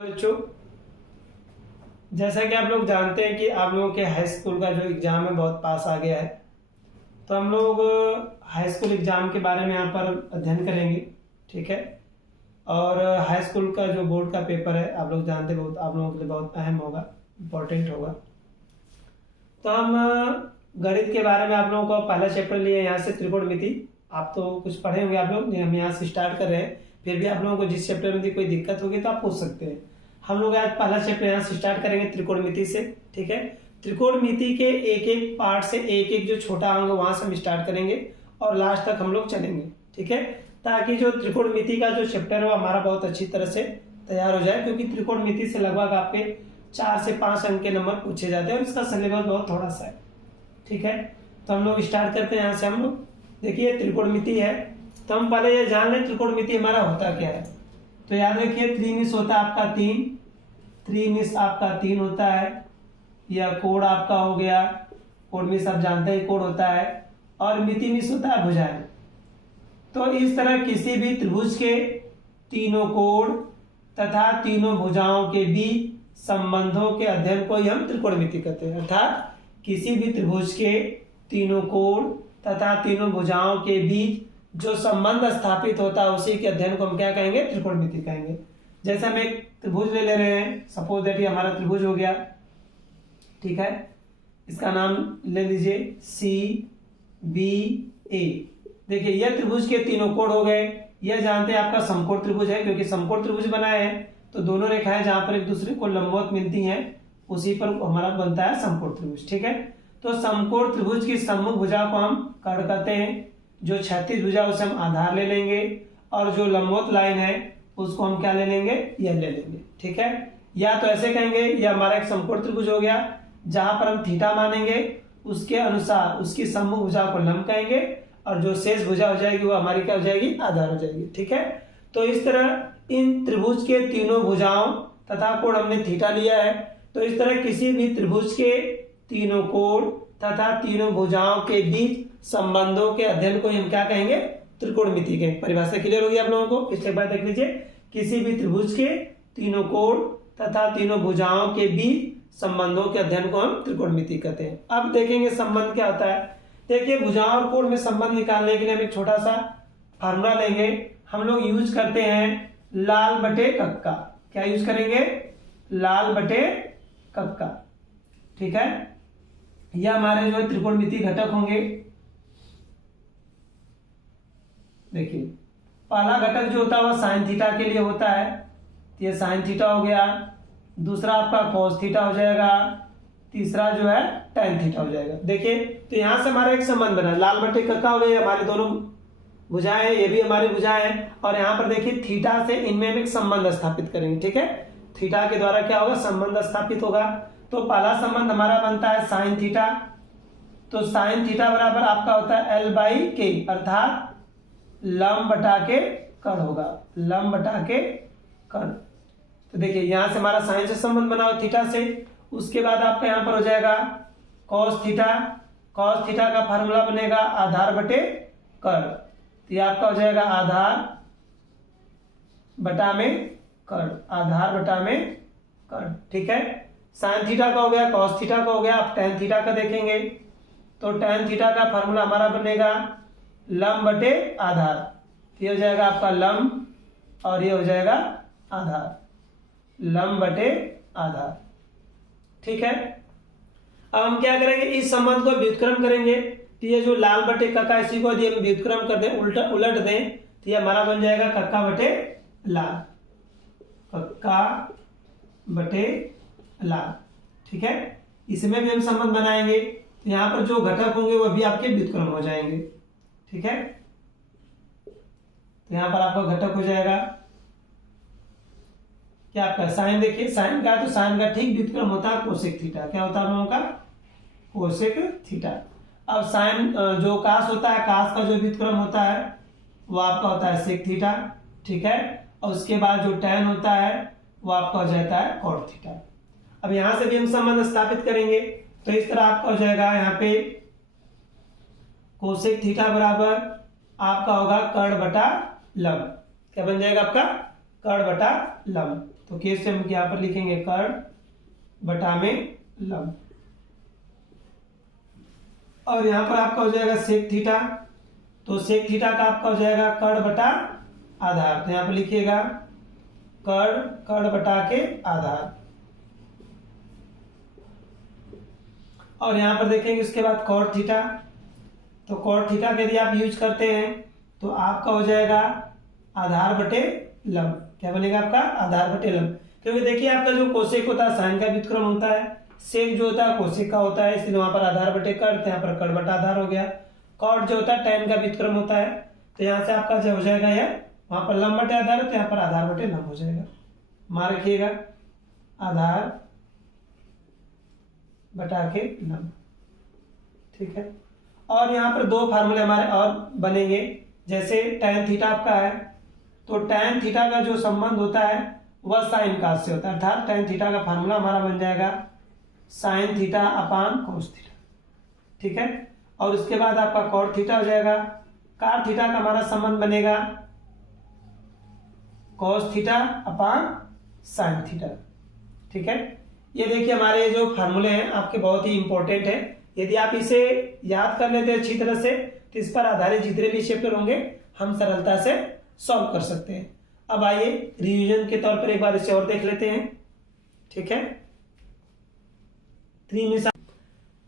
बच्चों, जैसा कि आप लोग जानते हैं कि आप लोगों के हाई स्कूल का जो एग्ज़ाम है बहुत पास आ गया है। तो हम लोग हाई स्कूल एग्ज़ाम के बारे में यहाँ पर अध्ययन करेंगे, ठीक है। और हाई स्कूल का जो बोर्ड का पेपर है आप लोग जानते हैं, बहुत आप लोगों के लिए बहुत अहम होगा, इम्पोर्टेंट होगा। तो हम गणित के बारे में आप लोगों को पहला चैप्टर लिए यहाँ से त्रिकोणमिति। आप तो कुछ पढ़े होंगे आप लोग, हम यहाँ से स्टार्ट कर रहे हैं। फिर भी आप लोगों को जिस चैप्टर में कोई दिक्कत होगी तो आप पूछ सकते हैं। हम लोग आज पहला चैप्टर यहाँ से स्टार्ट करेंगे त्रिकोणमिति से, ठीक है। त्रिकोणमिति के एक एक पार्ट से एक एक जो छोटा अंग वहां से हम स्टार्ट करेंगे और लास्ट तक हम लोग चलेंगे, ठीक है। ताकि जो त्रिकोणमिति का जो चैप्टर है वो हमारा बहुत अच्छी तरह से तैयार हो जाए, क्योंकि त्रिकोणमिति से लगभग आपके 4 से 5 अंक के नंबर पूछे जाते हैं और इसका सिलेबस बहुत थोड़ा सा है, ठीक है। तो हम लोग स्टार्ट करते हैं यहाँ से। हम लोग देखिए त्रिकोणमिति है, तो हम पहले ये जान लें त्रिकोणमिति हमारा होता क्या है। तो याद रखिए त्रिमिस होता है आपका 3, त्रिमिस आपका 3 होता है। यह कोण आपका हो गया, कोणमिस आप जानते हैं कोण होता है। और मितिमिस होता है भुजाएं। तो इस तरह किसी भी त्रिभुज के तीनों कोण तथा तीनों भुजाओं के बीच संबंधों के अध्ययन को ही हम त्रिकोणमिति कहते हैं। अर्थात किसी भी त्रिभुज के तीनों कोण तथा तीनों भुजाओं के बीच जो संबंध स्थापित होता है उसी के अध्ययन को हम क्या कहेंगे, त्रिकोणमिति कहेंगे। जैसे हम एक त्रिभुज ले रहे हैं, सपोज दैट ये हमारा त्रिभुज हो गया, ठीक है। इसका नाम ले लीजिए CBA। देखिए यह त्रिभुज के तीनों कोण हो गए। यह जानते हैं आपका समकोण त्रिभुज है, क्योंकि समकोण त्रिभुज बनाए हैं तो दोनों रेखाएं जहां पर एक दूसरे को लंबवत मिलती हैं उसी पर हमारा बनता है समकोण त्रिभुज, ठीक है। तो समकोण त्रिभुज की सम्मुख भुजा को हम कर्ण कहते हैं। जो क्षैतिज भुजा उसे हम आधार ले लेंगे और जो लंबवत लाइन है उसको हम क्या ले लेंगे, यह ले लेंगे, ठीक है। या तो ऐसे कहेंगे यह हमारा एक समकोण त्रिभुज हो गया, जहां पर हम थीटा मानेंगे उसके अनुसार उसकी सम्मुख भुजा को लंब कहेंगे और जो शेष भुजा हो जाएगी वो हमारी क्या हो जाएगी, आधार हो जाएगी, ठीक है। तो इस तरह इन त्रिभुज के तीनों भुजाओं तथा कोण हमने थीटा लिया है। तो इस तरह किसी भी त्रिभुज के तीनों कोण तथा तीनों भुजाओं के बीच संबंधों के अध्ययन को हम क्या कहेंगे, त्रिकोणमिति के। परिभाषा क्लियर होगी आप लोगों को। पिछले बार देख लीजिए, किसी भी त्रिभुज के तीनों कोण तथा तीनों भुजाओं के बीच संबंधों के अध्ययन को हम त्रिकोणमिति कहते हैं। अब देखेंगे संबंध क्या होता है। देखिए भुजाओं और कोण में संबंध निकालने के लिए हम एक छोटा सा फार्मूला लेंगे। हम लोग यूज करते हैं लाल बटे कक्का। क्या यूज करेंगे, लाल बटे कक्का, ठीक है। यह हमारे जो त्रिकोणमिति घटक होंगे। देखिए पहला घटक जो होता है वह साइन थीटा के लिए होता है, तो ये साइन थीटा हो गया। दूसरा आपका कॉस थीटा हो जाएगा। तीसरा जो है टेन थीटा हो जाएगा। देखिए तो यहां से हमारा एक संबंध बना, लाल बटे कक्का हो गया, हमारे दोनों भुजाएं हैं, ये भी हमारी भुजाएं हैं। और यहाँ पर देखिए थीटा से इनमें हम एक संबंध स्थापित करेंगे, ठीक है। थीटा के द्वारा क्या होगा, संबंध स्थापित होगा। तो पहला संबंध हमारा बनता है साइन थीटा। तो साइन थीटा बराबर आपका होता है L/K, अर्थात लंब बटा के कर्ण होगा, लंब बटा के कर्ण। तो देखिए यहां से हमारा साइन से संबंध बना हो थीटा से। उसके बाद आपका यहां पर हो जाएगा कॉस थीटा। कॉस थीटा का फार्मूला बनेगा आधार बटे कर्ण। तो ये आपका हो जाएगा आधार बटा में कर्ण, आधार बटा में कर्ण, ठीक है। साइन थीटा का हो गया, कॉस थीटा का हो गया। आप टेन थीटा का देखेंगे तो टेन थीटा का फार्मूला हमारा बनेगा लंब बटे आधार। ये हो जाएगा आपका लंब और ये हो जाएगा आधार, लंब बटे आधार, ठीक है। अब हम क्या करेंगे, इस संबंध को व्युत्क्रम करेंगे। तो ये जो लाल बटे कक्का इसी को यदि हम व्युत्क्रम कर दें, उलट दें, तो ये हमारा बन जाएगा कक्का बटे लाल, कक्का बटे लाल, ठीक है। इसमें भी हम संबंध बनाएंगे। तो यहाँ पर जो घटक होंगे वह भी आपके व्युत्क्रम हो जाएंगे, ठीक है। तो यहां पर आपका घटक हो जाएगा क्या आपका साइन। देखिए साइन का, तो साइन का ठीक व्युत्क्रम होता है कोसेक थीटा। क्या होता है हम लोगों का, कोसेक थीटा। अब साइन जो कास होता है, कास का जो व्युत्क्रम होता है वो आपका होता है सेक थीटा, ठीक है। और उसके बाद जो टैन होता है वो आपका हो जाता है कॉट थीटा। अब यहां से भी हम संबंध स्थापित करेंगे। तो इस तरह आपका हो जाएगा यहाँ पे कोसेक थीटा बराबर आपका होगा कर्ण बटा लंब। क्या बन जाएगा आपका, कर्ण बटा लंब। तो केस से हम यहाँ पर लिखेंगे कर्ण बटा में लंब। और यहाँ पर आपका हो जाएगा सेक थीटा, तो सेक थीटा का आपका हो जाएगा कर्ण बटा आधार। तो यहाँ पर लिखिएगा कर्ण बटा के आधार। और यहाँ पर देखेंगे उसके बाद कॉट थीटा, तो कॉट थीटा का यदि आप यूज करते हैं तो आपका हो जाएगा आधार बटे लंब। क्या बनेगा आपका? आधार बटे लंब। क्योंकि देखिए आपका जो कोसेक होता है साइन का व्युत्क्रम होता है, सेक जो होता है कोसेक का होता है, इसलिए वहां पर आधार बटे कर्ण, यहाँ पर कर्ण बटा आधार हो गया। कॉट जो होता है टैन का व्युत्क्रम होता है, तो यहाँ से आपका जो हो जाएगा यह वहां पर लंब बटे आधार, तो यहाँ पर आधार बटे लंब हो जाएगा। मान रखिएगा आधार बटा के लंब, ठीक है। और यहाँ पर दो फार्मूले हमारे और बनेंगे, जैसे टैन थीटा आपका है, तो टैन थीटा का जो संबंध होता है वह साइन कास से होता है, अर्थात टैन थीटा का फार्मूला हमारा बन जाएगा sine theta upon cos theta, ठीक है। और उसके बाद आपका कॉट थीटा हो जाएगा, कार थीटा का हमारा संबंध बनेगा cos theta upon sine theta, ठीक है। ये देखिए हमारे जो फार्मूले हैं आपके बहुत ही इंपॉर्टेंट है, यदि आप इसे याद कर लेते हैं अच्छी तरह से तो इस पर आधारित जितने भी चैप्टर होंगे हम सरलता से सॉल्व कर सकते हैं। अब आइए रिवीजन के तौर पर एक बार इसे और देख लेते हैं, ठीक है। त्रिमिश,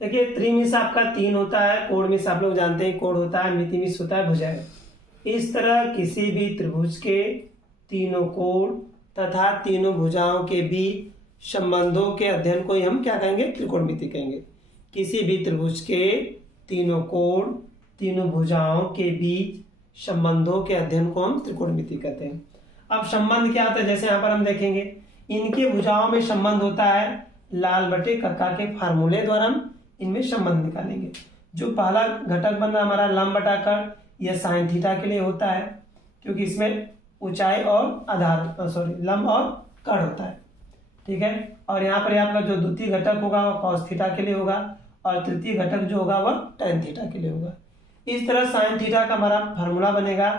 देखिए त्रिमिश आपका 3 होता है, कोण मिश आप लोग जानते हैं कोण होता है, मिति मिश होता है भुजाएं। इस तरह किसी भी त्रिभुज के तीनों कोण तथा तीनों भुजाओं के बीच संबंधों के अध्ययन को ही हम क्या कहेंगे? त्रिकोणमिति कहेंगे। किसी भी त्रिभुज के तीनों कोण तीनों भुजाओं के बीच संबंधों के अध्ययन को हम त्रिकोणमिति कहते हैं। अब संबंध क्या होता है, जैसे यहाँ पर हम देखेंगे इनके भुजाओं में संबंध होता है लाल बटे कक्का के फार्मूले द्वारा हम इनमें संबंध निकालेंगे। जो पहला घटक बन रहा हमारा लंब बटा कर्ण, यह साइन थीटा के लिए होता है क्योंकि इसमें ऊंचाई और आधार लंब और कर्ण होता है, ठीक है। और यहाँ पर आपका जो द्वितीय घटक होगा वह कॉस थीटा के लिए होगा और तृतीय घटक जो होगा वह टैन थीटा के लिए होगा। इस तरह साइन थीटा का हमारा फार्मूला बनेगा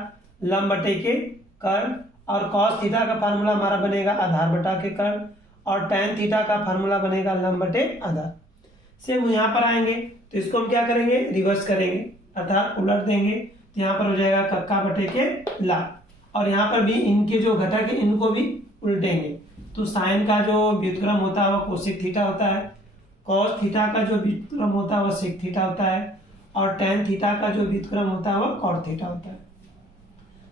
लंब बटे के कर्ण, और कॉस थीटा का फार्मूला हमारा बनेगा आधार बटा के कर्ण, और टैन थीटा का फार्मूला बनेगा लंब बटे आधार। सेम यहाँ पर आएंगे तो इसको हम क्या करेंगे? रिवर्स करेंगे, अर्थात उलट देंगे, तो यहाँ पर हो जाएगा कक्का बटे के ला, और यहाँ पर भी इनके जो घटक है इनको भी उल्टेंगे। तो साइन का जो व्युत्क्रम होता है वह कोसेक थीटा होता है, कॉस थीटा का जो व्युत्क्रम होता है वह सेक थीटा होता है, और टैन थीटा का जो व्युत्क्रम होता है वह कॉट थीटा होता है।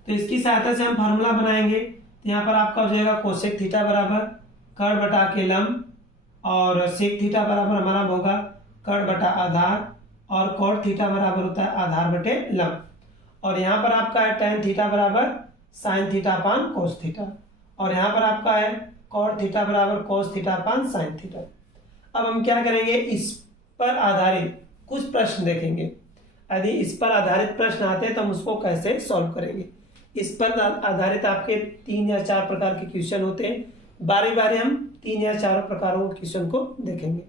तो इसकी सहायता से हम फार्मूला बनाएंगे, तो यहाँ पर आपका हो जाएगा कोसेक थीटा बराबर कर्ण बटा के लंब, और सेक थीटा बराबर हमारा होगा कर्ण बटा आधार, और कॉट थीटा बराबर होता है आधार बटे लंब, और यहाँ पर आपका है टैन थीटा बराबर sine theta upon cos theta, और यहाँ पर आपका है कॉट थीटा बराबर cos theta upon sine theta. अब हम क्या करेंगे? इस पर आधारित कुछ प्रश्न देखेंगे। यदि इस पर आधारित प्रश्न आते हैं तो हम उसको कैसे सॉल्व करेंगे। इस पर आधारित आपके 3 या 4 प्रकार के क्वेश्चन होते हैं, बारी बारी हम 3 या 4 प्रकारों के क्वेश्चन को देखेंगे।